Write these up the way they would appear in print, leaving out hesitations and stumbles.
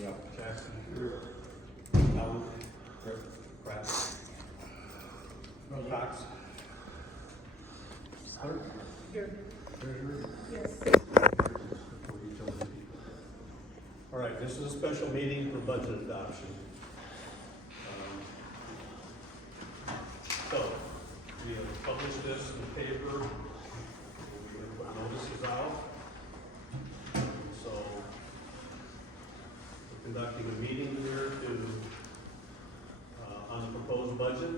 Yep. Jackson. Allen. Pratt. Cox. Clerk. Here. Treasurer. Yes. All right, this is a special meeting for budget adoption. So, we have published this in the paper, we have put notices out. So, we're conducting a meeting here to, on the proposed budget.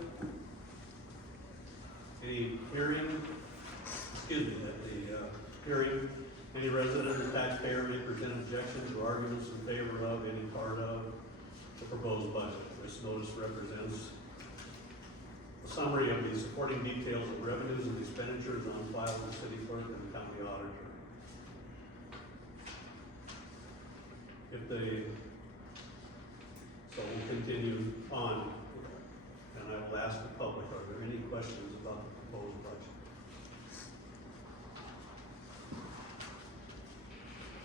Any hearing, hearing, any resident or taxpayer may present objections or arguments in favor of any part of the proposed budget. This notice represents a summary of the supporting details of revenues and expenditures on file with the city clerk and the county auditor. So we'll continue on, and I will ask the public, are there any questions about the proposed budget?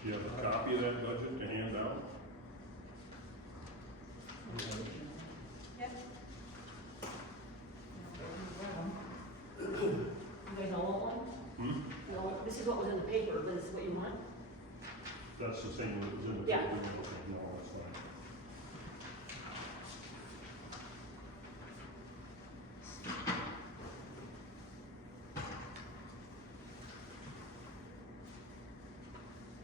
Do you have a copy of that budget to hand out? Yep. You guys all want one? No, this is what was in the paper, but this is what you want? That's the same that was in the Yeah. paper. No, that's fine.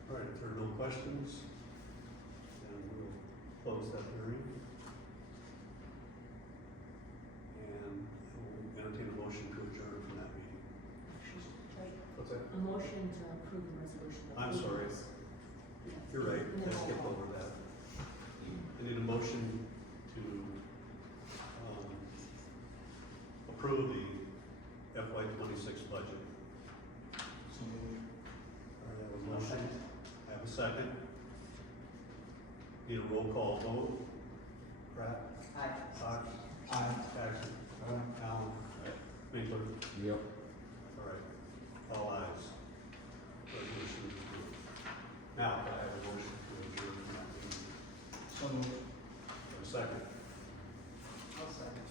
All right, if there are no questions, then we'll close that hearing. And we'll entertain a motion to adjourn from that meeting. What's that? A motion to approve the resolution. I'm sorry. You're right, And then let's skip roll over that. I need a motion to, approve the FY '26 budget. All right, I have a motion. I have a second. Need a roll call vote. Pratt? Aye. Cox? Aye. Jackson? Allen? Winkler? Yep. All right, all ayes. Resolution is approved. Now, I have a motion to adjourn from that meeting. So moved. Have a second. I'll second.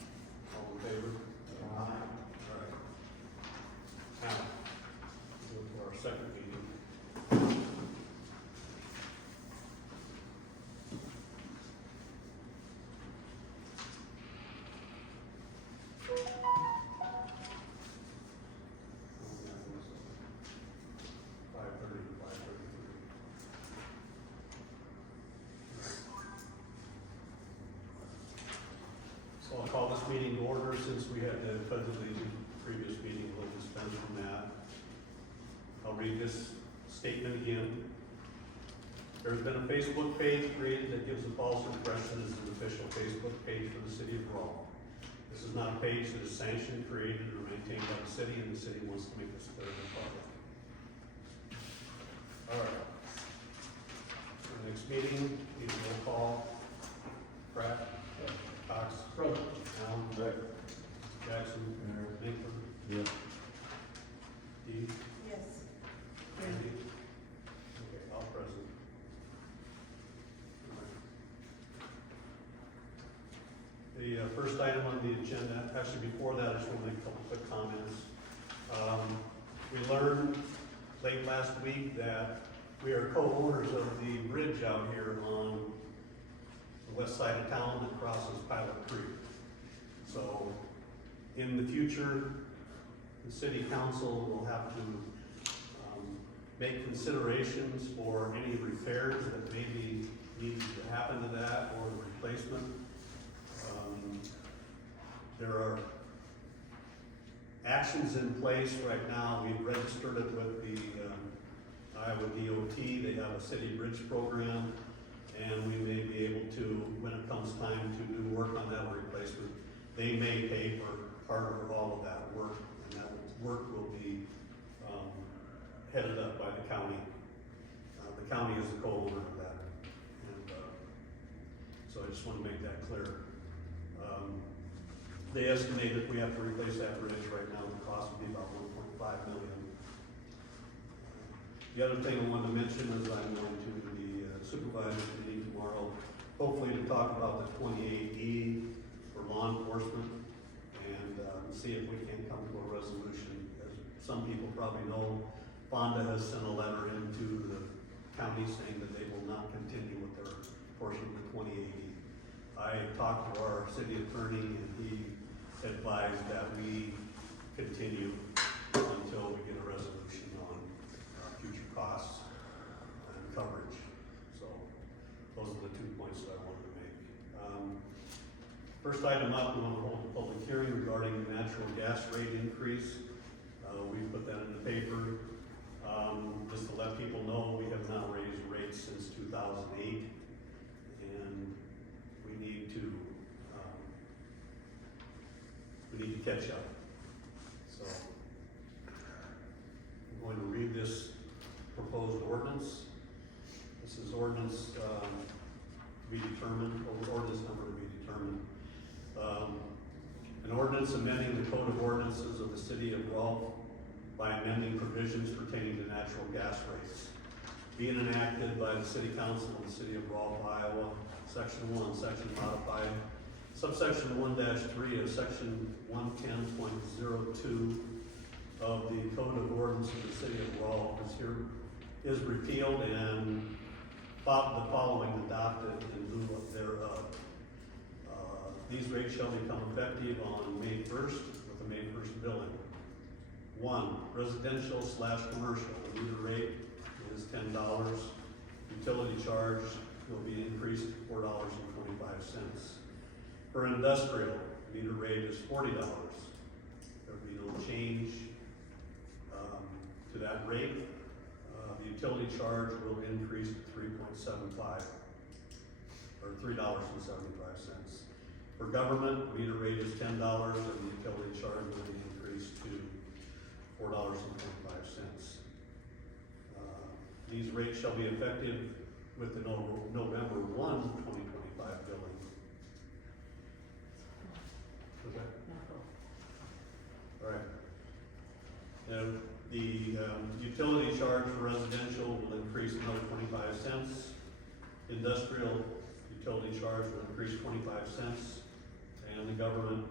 All in favor? Aye. All right. Now, go to our second meeting. Five thirty, 5:33. So I'll call this meeting to order since we had the pledge of allegiance previous meeting, we'll dispense from that. I'll read this statement again. There's been a Facebook page created that gives a false impression as an official Facebook page for the city of Rolfe. This is not a page that is sanctioned, created, or maintained by the city, and the city wants to make this clear to the public. All right. Our next meeting, need a roll call. Pratt? Cox? Allen? Jackson? Winkler? Yep. Dee? Yes. Randy? Okay, all present. The first item on the agenda, actually before that, I just want to make a couple quick comments. We learned late last week that we are co-owners of the bridge out here on the west side of town that crosses Pilot Creek. So, in the future, the city council will have to make considerations for any repairs that maybe need to happen to that or replacement. There are actions in place right now. We've registered it with the Iowa DOT. They have a city bridge program, and we may be able to, when it comes time to do work on that replacement, they may pay for part or all of that work, and that work will be headed up by the county. The county is the co-owner of that, and so I just want to make that clear. They estimate if we have to replace that bridge right now, the cost would be about $1.5 million. The other thing I wanted to mention is I'm going to the supervisors meeting tomorrow tomorrow, hopefully to talk about the 28E for law enforcement and see if we can come to a resolution. As some people probably know, Fonda has sent a letter into the county saying that they will not continue with their portion of the 28E. I talked to our city attorney and he advised that we continue until we get a resolution on future costs and coverage. So those are the 2 points that I wanted to make. First item up, we want to hold a public hearing regarding the natural gas rate increase. We put that in the paper. Just to let people know, we have not raised rates since 2008, and we need to catch up. So I'm going to read this proposed ordinance. This is ordinance to be determined, or ordinance number to be determined. An ordinance amending the Code of Ordinances of the City of Rolfe by amending provisions pertaining to natural gas rates. Being enacted by the City Council of the City of Rolfe, Iowa, Section 1, Section modified, subsection 1-3 of Section 110.02 of the Code of Ordinances of the City of Rolfe is repealed and the following adopted in lieu thereof. These rates shall become effective on May 1st with the May 1st billing. 1, residential/commercial, the meter rate is $10. Utility charge will be increased to $4.25. For industrial, meter rate is $40. There will be no change to that rate. The utility charge will increase to $3.75 or $3.75. For government, meter rate is $10 and the utility charge will be increased to $4.25. These rates shall be effective with the November 1, 2025 billing. Okay. All right. And the utility charge for residential will increase another 25 cents. Industrial utility charge will increase 25 cents. And the government,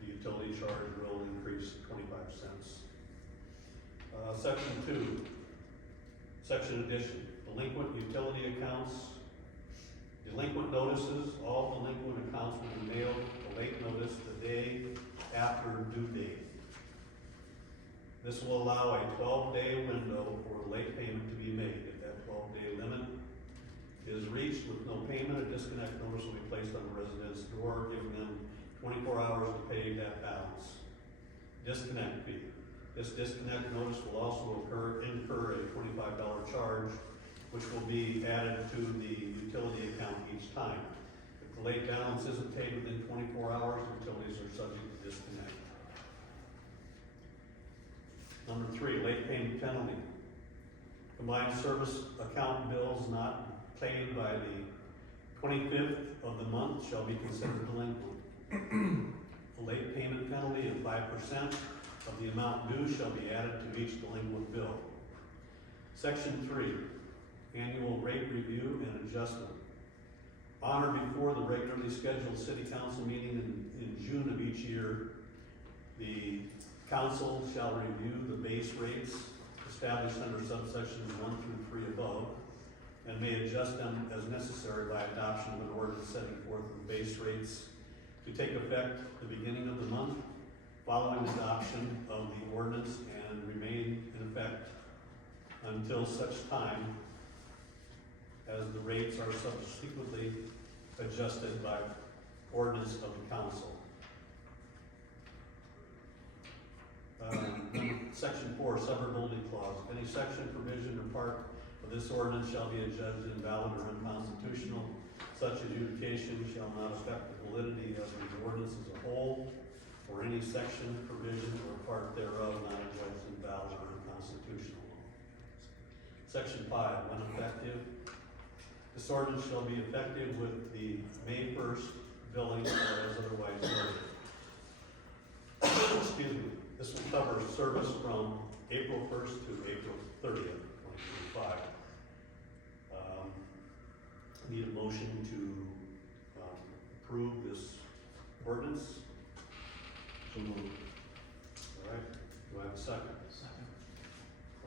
the utility charge will increase 25 cents. Section 2, section addition, delinquent utility accounts. Delinquent notices, all delinquent accounts will be mailed a late notice the day after due date. This will allow a 12-day window for the late payment to be made. If that 12-day limit is reached with no payment, a disconnect notice will be placed on the resident's door, giving them 24 hours to pay that balance. Disconnect fee. This disconnect notice will also incur a $25 charge, which will be added to the utility account each time. If the late balance isn't paid within 24 hours, utilities are subject to disconnect. Number 3, late payment penalty. Combined service account bills not paid by the 25th of the month shall be considered delinquent. A late payment penalty of 5% of the amount due shall be added to each delinquent bill. Section 3, annual rate review and adjustment. On or before the regularly scheduled city council meeting in June of each year, the council shall review the base rates established under subsections 1 through 3 above, and may adjust them as necessary by adoption of an ordinance setting forth the base rates to take effect at the beginning of the month following adoption of the ordinance and remain in effect until such time as the rates are subsequently adjusted by ordinance of the council. Section 4, severability clause. Any section, provision, or part of this ordinance shall be adjudged invalid or unconstitutional. Such adjudication shall not affect the validity of the ordinance as a whole, or any section, provision, or part thereof not adjudged invalid or unconstitutional. Section 5, when effective. This ordinance shall be effective with the May 1st billing or as otherwise noted. Excuse me. This will cover service from April 1st to April 30th, 2025. Need a motion to approve this ordinance. So moved. All right, do I have a second? Second.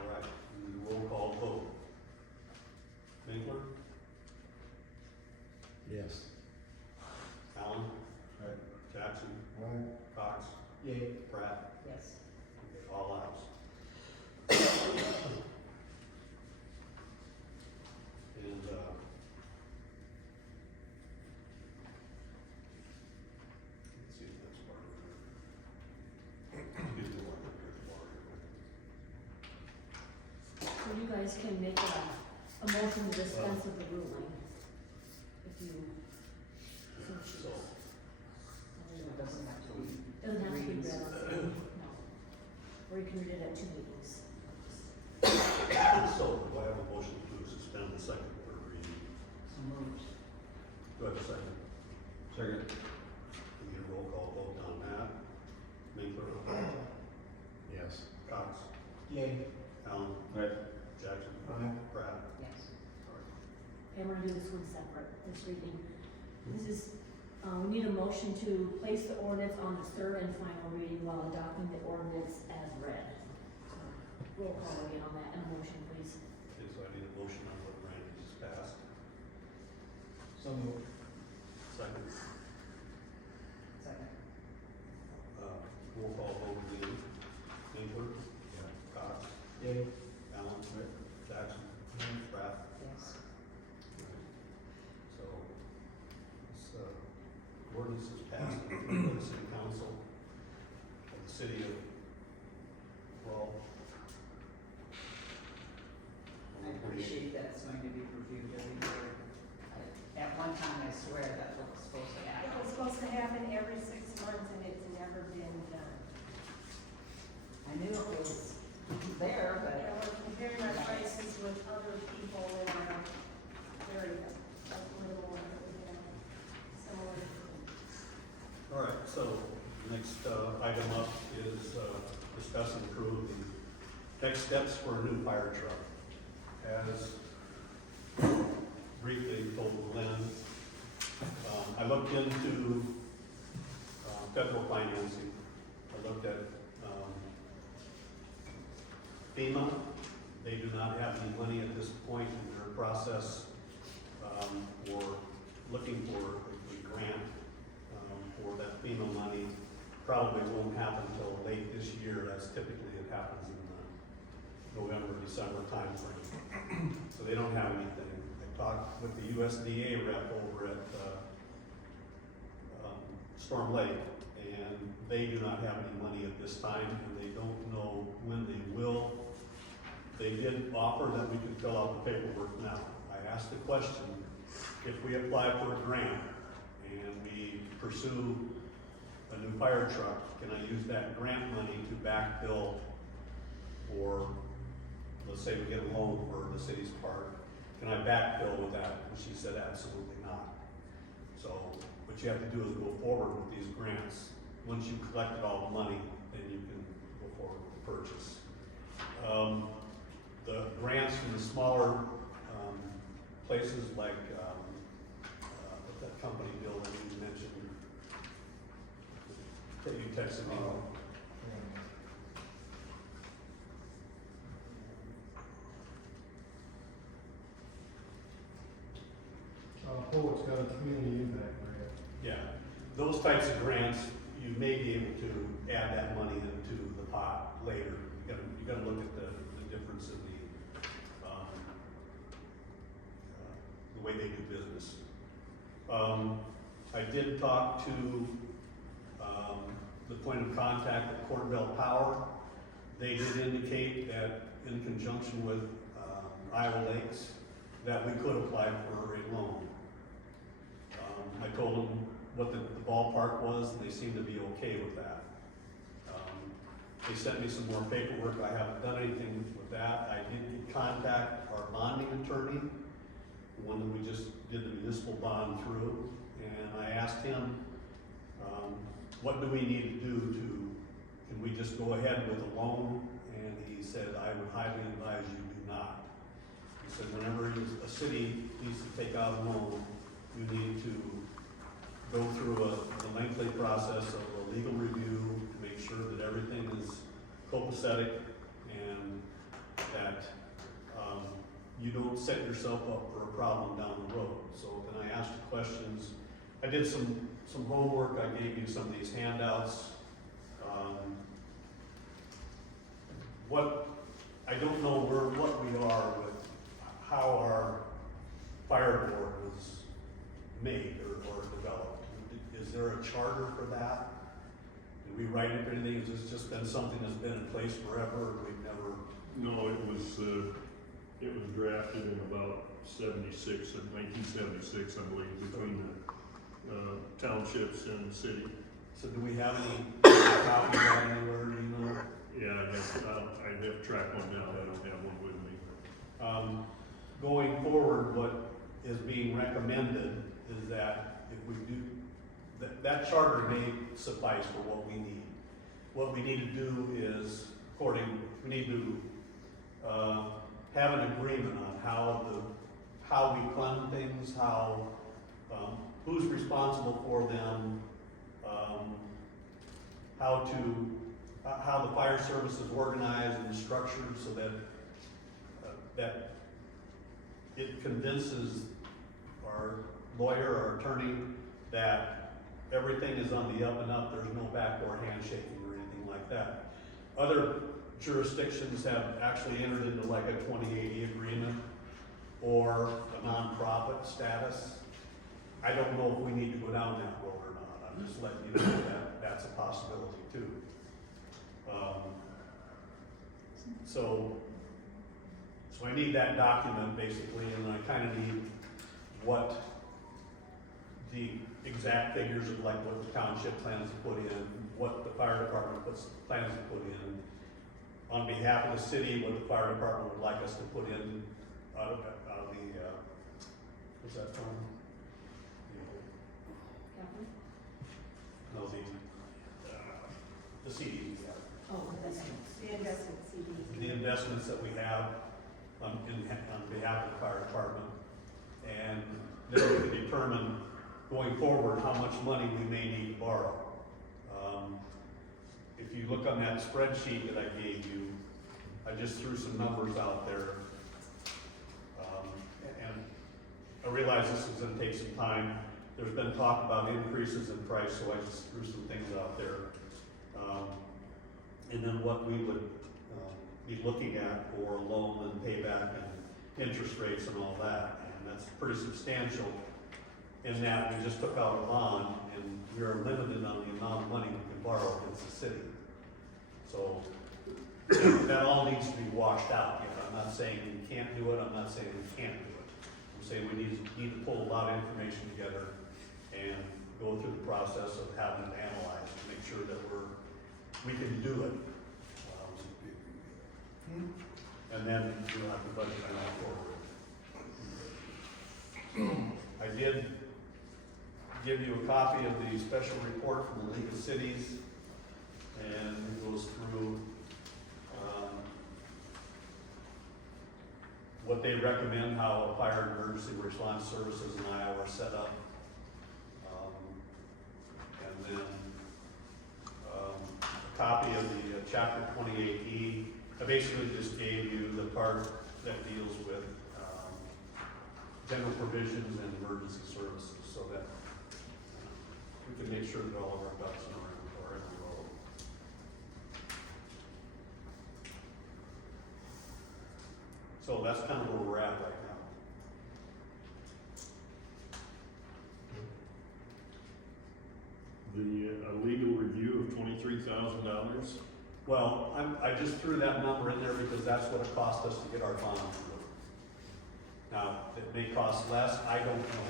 All right, we need a roll call vote. Winkler? Yes. Allen? Right. Jackson? Right. Cox? Yay. Pratt? Yes. Okay, all ayes. And, let's see if that's part of it. Excuse me, one minute, there's water here. So you guys can make a motion to dispense with the ruling, if you so choose. So, It doesn't have to be. Doesn't have to be reads. read on Sunday, no. Or you can read it at 2 meetings. so do I have a motion to suspend the second and third reading? So moved. Do I have a second? Second. We need a roll call vote on that. Winkler? Yes. Cox? Yay. Allen? Right. Jackson? Aye. Pratt? Yes. Okay, I'm gonna do this one separate, this reading. This is, we need a motion to place the ordinance on its third and final reading while adopting the ordinance as read. Roll call again on that, and a motion, please. Okay, so I need a motion on what Randy just passed. So moved. Second. Second. Roll call vote again. Winkler? Yeah. Cox? Yay. Allen? Jackson? Pratt? Yes. So, this, ordinance is passed by the city council of the city of Rolfe. I appreciate that it's going to be reviewed every year. At one time, I swear that's what was supposed to It happen. was supposed to happen every 6 months and it's never been done. I knew it was there, but And we're comparing our prices with other people in our area, like little ones that we have similar. All right, so next item up is discuss and approve the next steps for a new fire truck. As briefly told Glenn, I looked into federal financing. I looked at FEMA. They do not have any money at this point in their process for looking for a grant for that FEMA money. Probably won't happen until late this year. That's typically it happens in the November, December timeframe. So they don't have anything. I talked with the USDA rep over at Storm Lake, and they do not have any money at this time, and they don't know when they will. They did offer that we could fill out the paperwork now. I asked the question, if we apply for a grant and we pursue a new fire truck, can I use that grant money to backfill for, let's say we get a loan for the city's part, can I backfill with that? And she said absolutely not. So what you have to do is go forward with these grants. Once you've collected all the money, then you can go forward with the purchase. The grants from the smaller places like what that company Bill that you mentioned, that you texted me. It's got a community impact grant. Yeah, those types of grants, you may be able to add that money into the pot later. You gotta look at the difference in the way they do business. I did talk to, the point of contact at Cornville Power. They did indicate that in conjunction with, Iowa Lakes, that we could apply for a loan. I told them what the ballpark was, and they seemed to be okay with that. They sent me some more paperwork. I haven't done anything with that. I did contact our bonding attorney, the one that we just did the municipal bond through, and I asked him, what do we need to do can we just go ahead with a loan? And he said, I would highly advise you do not, He said, whenever a city needs to take out a loan, you need to go through a lengthy process of a legal review to make sure that everything is copacetic and that, you don't set yourself up for a problem down the road. So then I asked the questions. I did some homework. I gave you some of these handouts. I don't know what we are with how our fire board was made or developed. Is there a charter for that? Did we write up anything? Has this just been something that's been in place forever? We've never. No, it was drafted in about 1976, I believe, between the townships and the city. So do we have any copy of that anywhere, you know? Yeah, I'd have to track one down, I don't have one with me. Going forward, what is being recommended is that if we do, that charter may suffice for what we need. What we need to do is, we need to have an agreement on how we fund things, who's responsible for them, how the fire service is organized and structured so that that it convinces our lawyer or attorney that everything is on the up and up, there's no backdoor handshaking or anything like that. Other jurisdictions have actually entered into like a 2080 agreement or a nonprofit status. I don't know if we need to go down that road or not. I'm just letting you know that that's a possibility too. So I need that document basically, and I kind of need what the exact figures of like what the township plans to put in, what the fire department plans to put in. On behalf of the city, what the fire department would like us to put in out of the, what's that from? No, the CD, Oh, that's. The investment CD. the investments that we have on behalf of the fire department. And then we can determine going forward how much money we may need to borrow. If you look on that spreadsheet that I gave you, I just threw some numbers out there. And I realize this is gonna take some time. There's been talk about increases in price, so I just threw some things out there. And then what we would be looking at for loan and payback and interest rates and all that. And that's pretty substantial in that we just took out a bond and we are limited on the amount of money we can borrow against the city. So that all needs to be washed out. I'm not saying we can't do it, I'm not saying we can't do it. I'm saying we need to pull a lot of information together and go through the process of having it analyzed to make sure that we can do it. And then we'll have the budget going forward. I did give you a copy of the special report from the League of Cities, and it goes through what they recommend, how a fire and emergency response services in Iowa are set up. And then a copy of the chapter 28E. I basically just gave you the part that deals with general provisions and emergency services so that we can make sure that all of our ducks in a row. So that's kind of where we're at right now. The legal review of $23,000. Well, I just threw that number in there because that's what it cost us to get our bond through. Now, it may cost less, I don't know.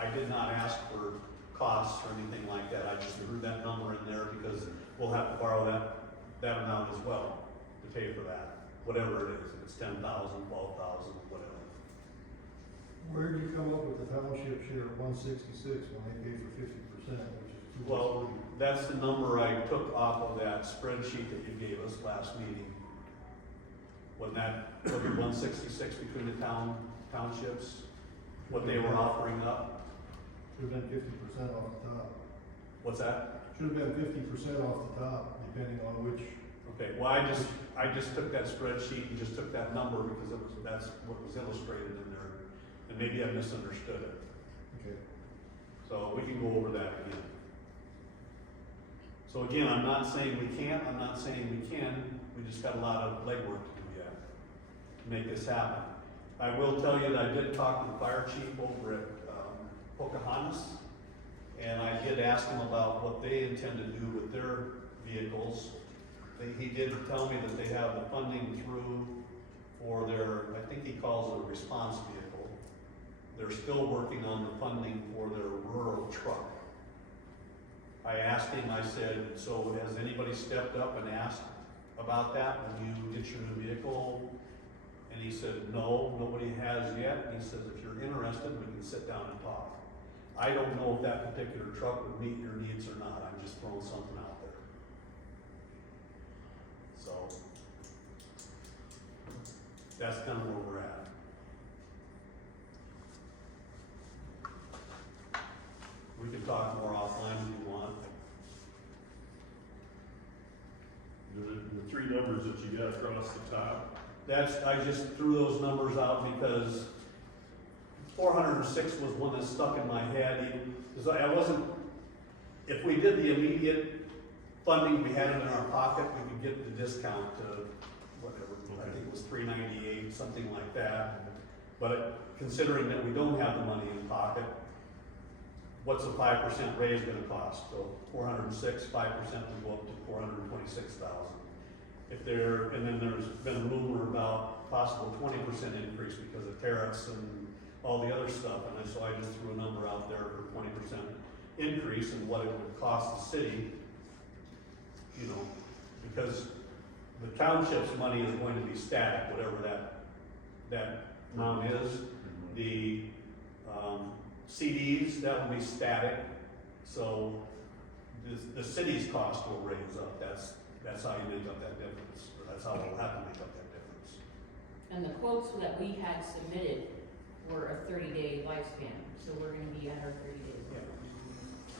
I did not ask for costs or anything like that. I just threw that number in there because we'll have to borrow that amount as well to pay for that, whatever it is. If it's 10,000, 12,000, whatever. Where did you come up with the township share of 166 when they pay for 50%, which is 240? Well, that's the number I took off of that spreadsheet that you gave us last meeting. when that, what the 166 between the townships, what they were offering up. Should've been 50% off the top. What's that? Should've been 50% off the top, depending on which. Okay, well, I just took that spreadsheet and just took that number because that's what was illustrated in there, and maybe I misunderstood it. Okay. So we can go over that again. So again, I'm not saying we can't, I'm not saying we can, we just got a lot of legwork to do yet to make this happen. I will tell you that I did talk to the fire chief over at Pocahontas, and I did ask him about what they intend to do with their vehicles. He did tell me that they have the funding through for their, I think he calls it a response vehicle. They're still working on the funding for their rural truck. I asked him, I said, so has anybody stepped up and asked about that when you get your new vehicle? And he said, no, nobody has yet. And he says, if you're interested, we can sit down and talk. I don't know if that particular truck would meet your needs or not. I'm just throwing something out there. So, that's kind of where we're at. We can talk more offline if you want. The three numbers that you got across the top, I just threw those numbers out because 406 was one that stuck in my head. Because I wasn't, if we did the immediate funding, we had it in our pocket, we could get the discount to whatever, I think it was $398, something like that. But considering that we don't have the money in pocket, what's a 5% raise gonna cost? So 406, 5% would go up to 426,000. If there, and then there's been a rumor about possible 20% increase because of tariffs and all the other stuff, and so I just threw a number out there for 20% increase and what it would cost the city, you know, because the township's money is going to be static, whatever that amount is. The CDs, that will be static, so the city's cost will raise up. That's how you make up that difference, or that's how we'll have to make up that difference. And the quotes that we had submitted were a 30-day lifespan, so we're gonna be at our 30 days.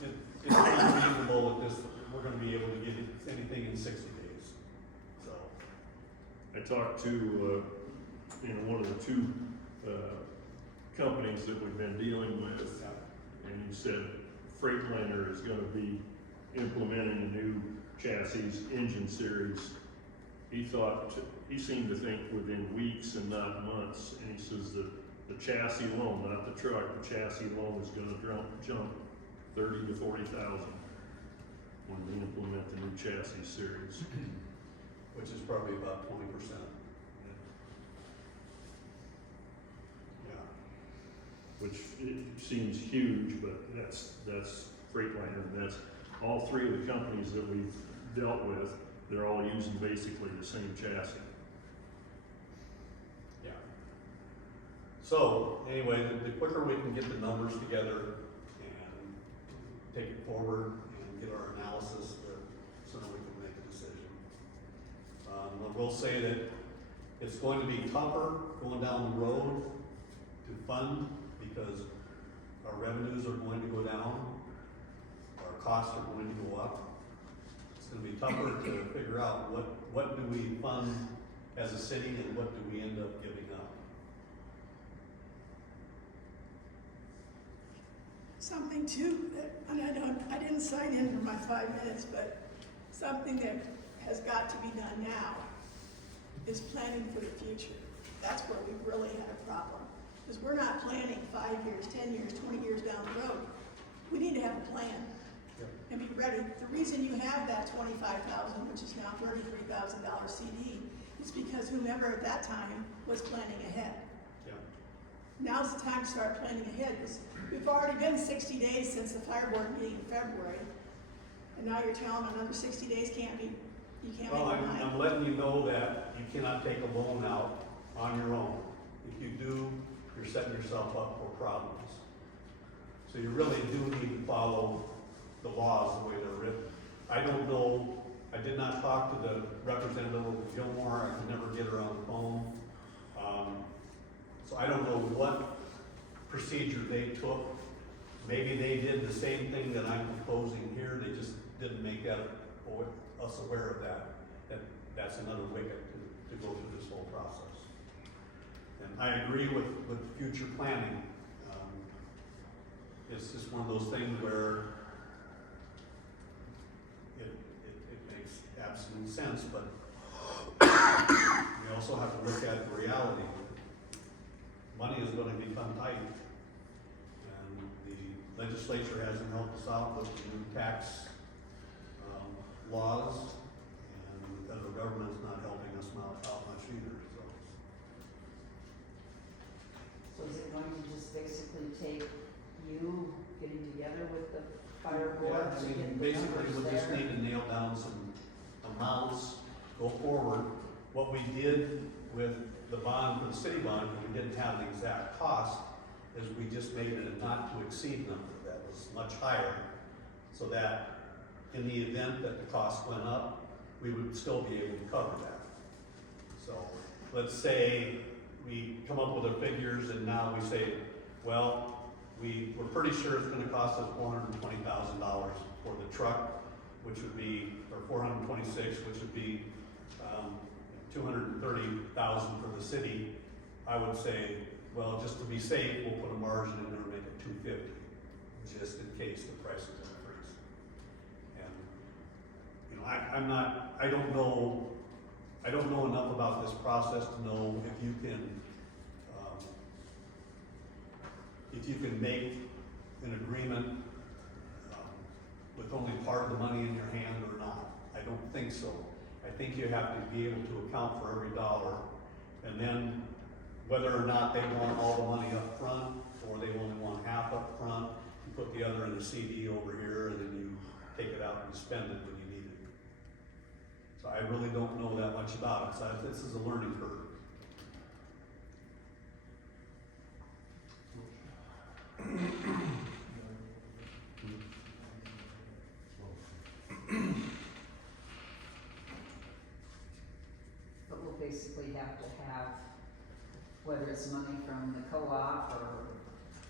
Yeah. It's unreasonable that we're gonna be able to get anything in 60 days, so. I talked to, one of the two, companies that we've been dealing with, and he said Freightliner is gonna be implementing a new chassis engine series. He seemed to think within weeks and not months, and he says that the chassis alone, not the truck, the chassis alone is gonna jump 30 to 40,000 when we implement the new chassis series. Which is probably about 20%. Yeah. Which it seems huge, but that's Freightliner, and that's all three of the companies that we've dealt with, they're all using basically the same chassis. Yeah. So, anyway, the quicker we can get the numbers together and take it forward and get our analysis, the sooner we can make a decision. I will say that it's going to be tougher going down the road to fund because our revenues are going to go down, our costs are going to go up. It's gonna be tougher to figure out what do we fund as a city and what do we end up giving up. Something too, and I didn't sign in for my 5 minutes, but something that has got to be done now is planning for the future. That's where we really had a problem. Because we're not planning 5 years, 10 years, 20 years down the road. We need to have a plan and be ready. The reason you have that $25,000, which is now $33,000 CD, is because whomever at that time was planning ahead. Yeah. Now's the time to start planning ahead, because we've already been 60 days since the fire board meeting in February, and now you're telling them another 60 days you can't Well, make a line. I'm letting you know that you cannot take a loan out on your own. If you do, you're setting yourself up for problems. So you really do need to follow the laws the way they're written. I don't know I did not talk to the representative of Gilmore, I could never get her on the phone. So I don't know what procedure they took. Maybe they did the same thing that I'm proposing here, they just didn't make us aware of that. That's another wicket to go through this whole process. And I agree with future planning. It's just one of those things where it makes absolute sense, but we also have to look at the reality. Money is gonna become tight. And the legislature hasn't helped us out with the new tax laws, and the federal government's not helping us out much either, so. So is it going to just basically take you getting together with the fire board Yeah, I to mean, get the basically, numbers we just there? need to nail down some amounts, go forward. What we did with the bond, for the city bond, because we didn't have the exact cost, is we just made it a not to exceed number that was much higher, so that in the event that the cost went up, we would still be able to cover that. So, let's say we come up with the figures and now we say, well, we're pretty sure it's gonna cost us $420,000 for the truck, which would be, or 426, which would be, 230,000 for the city. I would say, well, just to be safe, we'll put a margin in there and make it 250, just in case the prices increase. And, you know, I don't know enough about this process to know if you can make an agreement with only part of the money in your hand or not. I don't think so. I think you have to be able to account for every dollar, and then whether or not they want all the money up front, or they only want half up front, you put the other in a CD over here, and then you take it out and spend it when you need it. So I really don't know that much about it, so this is a learning curve. But we'll basically have to have, whether it's money from the co-op or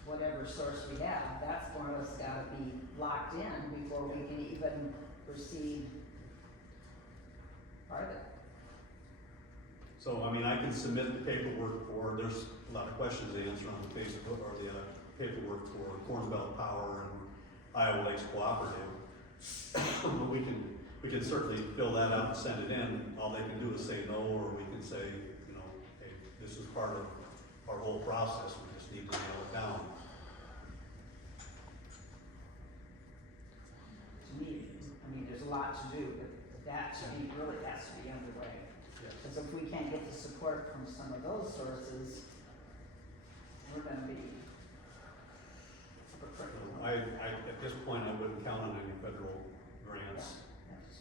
whatever source we have, that's more or less gotta be locked in before we can even proceed farther. So, I mean, I can submit the paperwork there's a lot of questions to answer on the Facebook, or the paperwork for Corn Belt Power and Iowa Lakes Cooperative. But we can certainly fill that out and send it in. All they can do is say no, or we can say, you know, hey, this is part of our whole process, we just need to nail it down. To me, I mean, there's a lot to do, but that to me really has to be underway. Yes. Because if we can't get the support from some of those sources, we're gonna be At this point, I wouldn't count on any federal grants,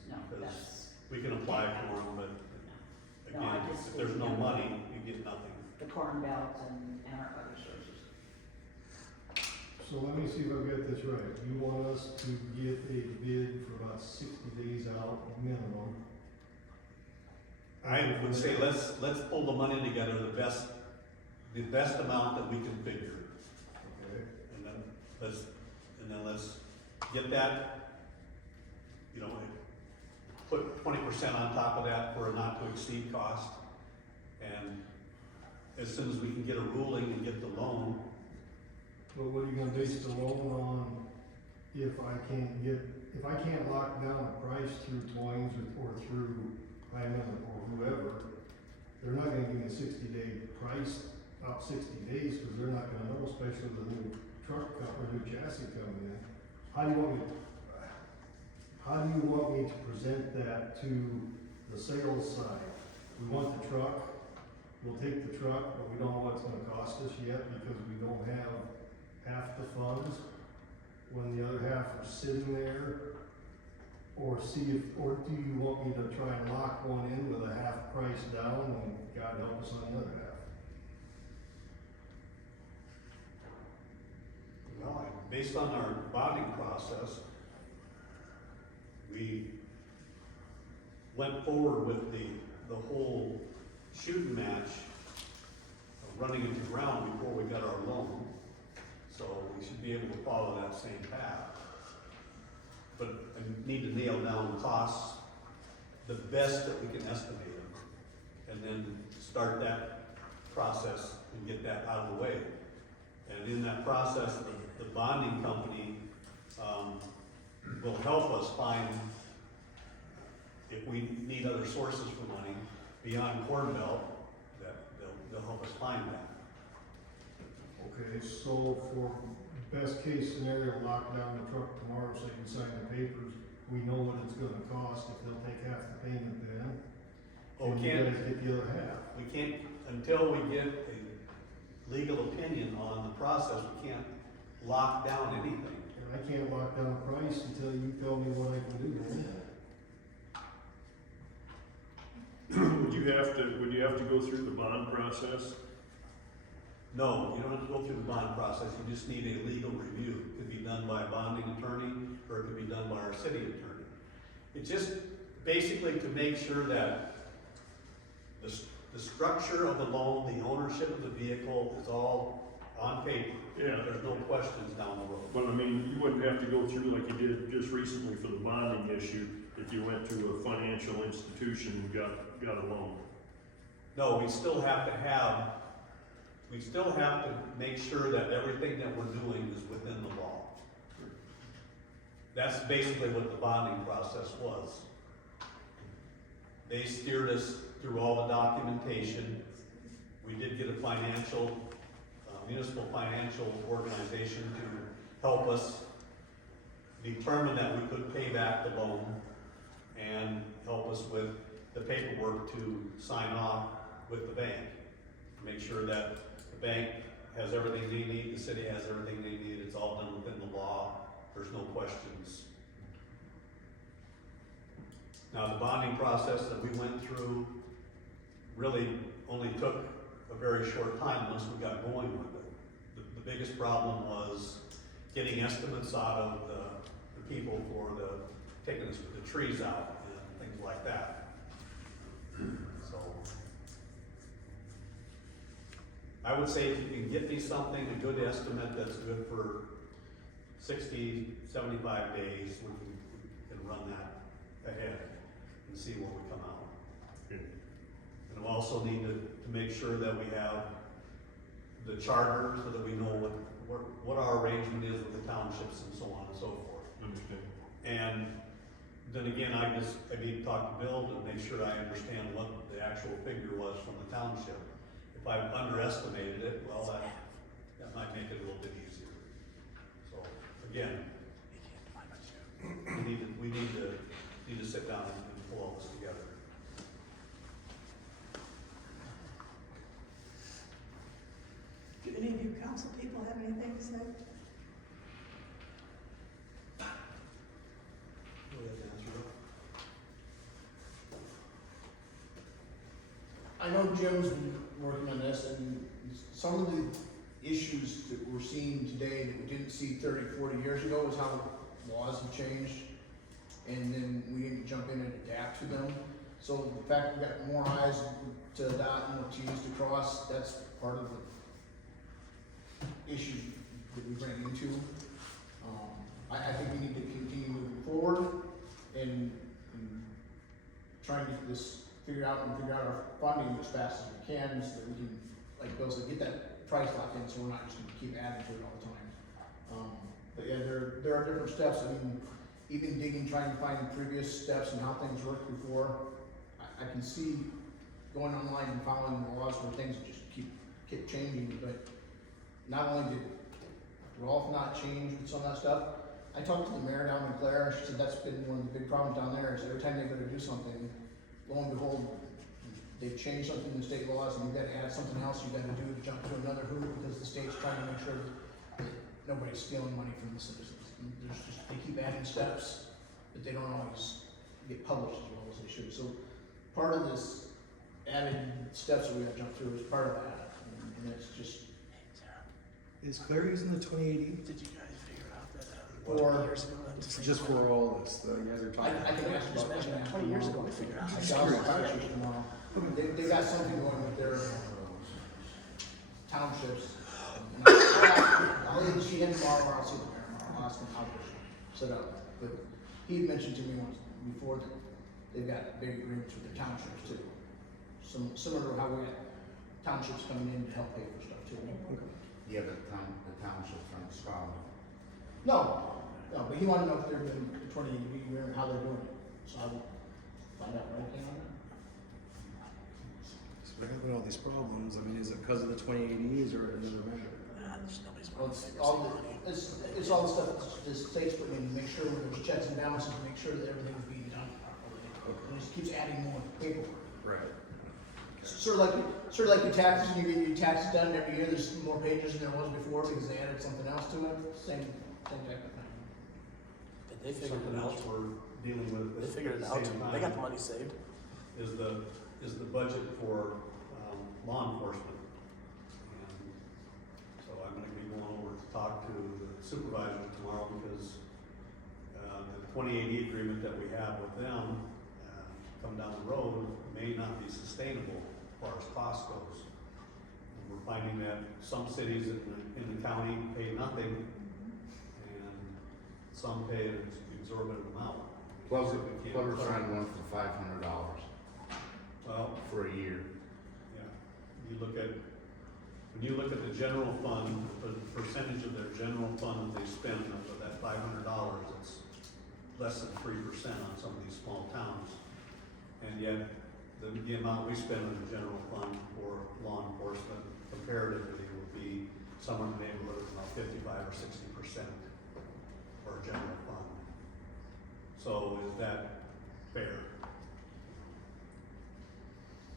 No, because that's, we can apply for them, but No, I again, just if there's no think- money, you get nothing. the Corn Belt and our other sources. So let me see if I've got this right. You want us to get a bid for about 60 days out minimum? I would say let's pull the money together, the best amount that we can figure. Okay. And then let's get that, you know, put 20% on top of that for a not to exceed cost. And as soon as we can get a ruling and get the loan, But what are you gonna base the loan on if I can't lock down a price through Twines or through Hyman or whoever, they're not gonna give me a 60-day price out 60 days, because they're not gonna know, especially with the new truck or new chassis coming in. How do you want me to present that to the sales side? We want the truck, we'll take the truck, but we don't know what it's gonna cost us yet, because we don't have half the funds, when the other half are sitting there? Or do you want me to try and lock one in with a half price down, and God help us on the other half? well, based on our bonding process, went forward with the whole shooting match, running into ground before we got our loan. So we should be able to follow that same path. But I need to nail down costs, the best that we can estimate them, and then start that process and get that out of the way. And in that process, the bonding company, will help us find, if we need other sources for money beyond Corn Belt, that they'll help us find that. Okay, so for best case scenario, lock down the truck tomorrow so you can sign the papers. We know what it's gonna cost if they'll take half the payment then. Oh, And you guys get the other half. We can't, until we get a legal opinion on the process, we can't lock down anything. And I can't lock down a price until you tell me what I can do. Would you have to go through the bond process? No, you don't have to go through the bond process, you just need a legal review. It could be done by a bonding attorney, or it could be done by our city attorney. It's just basically to make sure that the structure of the loan, the ownership of the vehicle is all on paper. Yeah. There's no questions down the road. But I mean, you wouldn't have to go through like you did just recently for the bonding issue if you went to a financial institution and got a loan. No, we still have to make sure that everything that we're doing is within the law. That's basically what the bonding process was. They steered us through all the documentation. We did get a municipal financial organization to help us determine that we could pay back the loan and help us with the paperwork to sign off with the bank. Make sure that the bank has everything they need, the city has everything they need, it's all done within the law, there's no questions. Now, the bonding process that we went through really only took a very short time once we got going with it. The biggest problem was getting estimates out of the people for taking the trees out and things like that. So, I would say if you can get me something, a good estimate that's good for 60, 75 days, we can run that ahead and see where we come out. Okay. And we'll also need to make sure that we have the charter so that we know what our arrangement is with the townships and so on and so forth. Understand. And then again, I need to talk to Bill to make sure I understand what the actual figure was from the township. If I've underestimated it, well, that might make it a little bit easier. So, again, we need to sit down and pull all this together. Do any of you council people have anything to say? I know Jim's been working on this, and some of the issues that we're seeing today that we didn't see 30, 40 years ago is how laws have changed, and then we need to jump in and adapt to them. So the fact we've got more eyes to dot and more T's to cross, that's part of the issues that we bring into. I think we need to continue moving forward and trying to get this figure out our funding as fast as we can, so that we can, like Bill said, get that price locked in, so we're not just gonna keep adding to it all the time. But yeah, there are different steps. I mean, even digging, trying to find previous steps and how things worked before. I can see going online and following the laws where things just keep changing, but not only did Rolfe not change with some of that stuff, I talked to the mayor down in Clare, and she said that's been one of the big problems down there, is every time they go to do something, lo and behold, they've changed something in the state laws, and you've got to add something else you've got to do to jump to another hoop, because the state's trying to make sure that nobody's stealing money from the citizens. And they keep adding steps, but they don't always get published as well as they should. So part of this added steps that we have to jump through is part of that, and it's just. Is Claire using the 2080? Did you guys figure out that 20 years ago that It's just for all this, you guys are I talking. can ask about that. 20 years ago, I figured out. I shall ask the fire chief tomorrow. They got something going with their townships. And I'll either see him tomorrow or I'll see the mayor tomorrow. I'll ask him how to set up. But he had mentioned to me once before that they've got big agreements with their townships too. Similar to how we got townships coming in to help pay for stuff too. Yeah, but the townships aren't strong. No, but he wanted to know if they're doing the 2080 agreement, how they're doing it. So I will find out what I can on that. So we're having all these problems, I mean, is it because of the 2080s or another measure? Well, it's all the stuff that the state's putting in to make sure when there's checks and balances, to make sure that everything's being done properly. And it just keeps adding more paperwork. Right. Sort of like your taxes, you get your taxes done every year, there's more pages than there was before because they added something else to it, same type of thing. But they figured Something it else out. we're dealing with. They figured it at the out. same They got time the money saved. Is the budget for, law enforcement. And so I'm gonna be going over to talk to the supervisor tomorrow because, the 2080 agreement that we have with them, come down the road may not be sustainable as far as cost goes. And we're finding that some cities in the county pay nothing and some pay an exorbitant amount. Plus, So we can't Clover's cover- trying one for $500 Well, for a year. yeah, when you look at the general fund, the percentage of their general fund that they spend of that $500, it's less than 3% on some of these small towns. And yet, the amount we spend in the general fund for law enforcement comparatively would be somewhere in the neighborhood of about 55 or 60% for our general fund. So is that fair?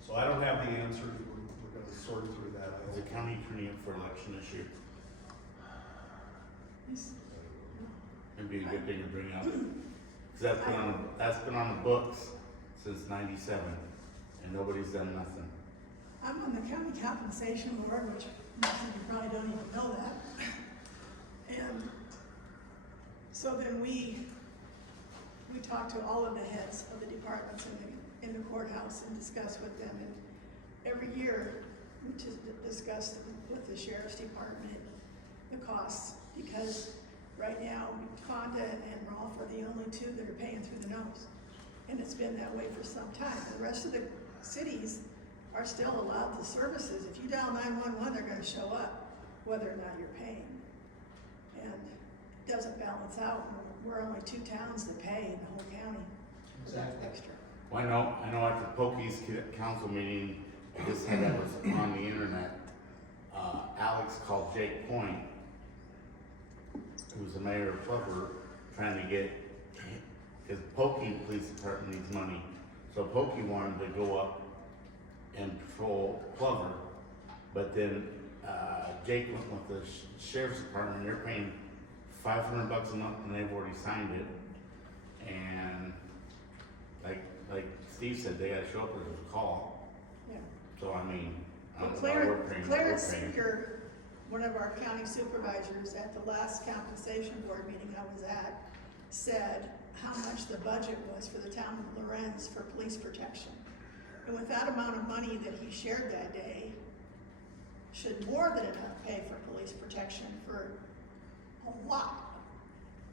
So I don't have the answers, we're gonna sort through that. I Is the hope. county attorney up for election this year? It'd be a good thing to bring up. Cause that's been on the books since '97 and nobody's done nothing. I'm on the county compensation board, which most of you probably don't even know that. And so then we talk to all of the heads of the departments in the courthouse and discuss with them. And every year, we just discuss with the sheriff's department the costs, because right now, Fonda and Rolfe are the only two that are paying through the nose. And it's been that way for some time. The rest of the cities are still allowed the services. If you dial 911, they're gonna show up, whether or not you're paying. And it doesn't balance out. We're only 2 towns that pay in the whole county for that Exactly. extra. Well, I know at the Pokey's council meeting, I just had that was on the internet. Alex called Jake Point, who's the mayor of Plover, trying to get, his Pokey Police Department needs money. So Pokey wanted to go up and patrol Plover, but then, Jake went with the sheriff's department, they're paying $500 a month and they've already signed it. And like Steve said, they gotta show up if there's a call. Yeah. So I mean, I don't know why we're paying. Clarence we're paying. Seeger, one of our county supervisors at the last compensation board meeting I was at, said how much the budget was for the town of Lorenz for police protection. And with that amount of money that he shared that day, should more than enough pay for police protection for a lot.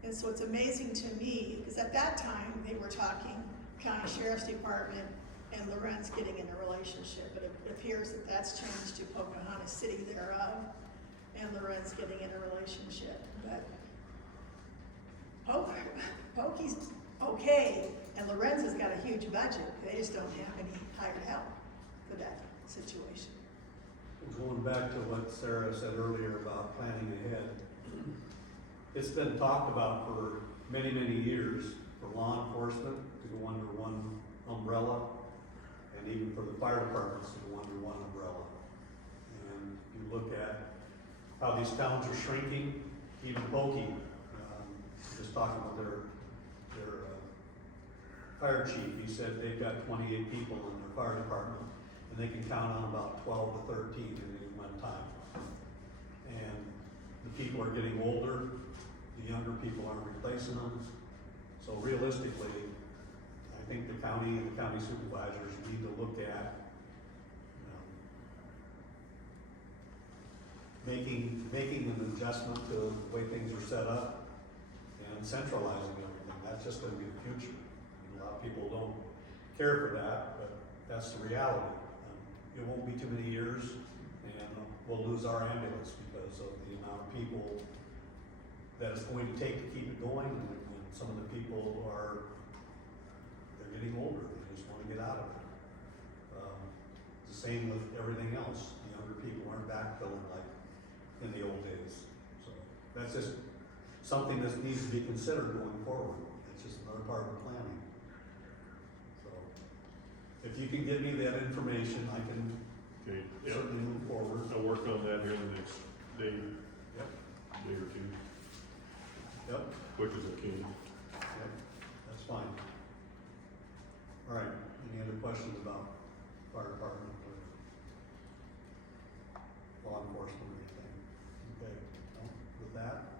And so it's amazing to me, because at that time, they were talking county sheriff's department and Lorenz getting in a relationship, but it appears that that's changed to Pocahontas City thereof, and Lorenz getting in a relationship, but Pokey's okay, and Lorenz has got a huge budget, they just don't have any hired help for that situation. Going back to what Sarah said earlier about planning ahead, it's been talked about for many, many years for law enforcement to go under one umbrella, and even for the fire departments to go under one umbrella. And you look at how these towns are shrinking, even Pokey, just talking with their fire chief, he said they've got 28 people in their fire department, and they can count on about 12 to 13 at any one time. And the people are getting older, the younger people aren't replacing them. So realistically, I think the county and the county supervisors need to look at, making an adjustment to the way things are set up and centralizing everything. That's just gonna be the future. And a lot of people don't care for that, but that's the reality. It won't be too many years and we'll lose our ambulance because of the amount of people that it's going to take to keep it going. And some of the people they're getting older, they just wanna get out of it. The same with everything else. The younger people aren't backfilling like in the old days. So that's just something that needs to be considered going forward. It's just another part of the planning. So if you can give me that information, I can Okay, yep, certainly move forward. I'll work on that here in the next day, Yep, day or two, yep, quick as I can. yep, that's fine. All right, any other questions about fire department or law enforcement or anything? Okay, no, with that,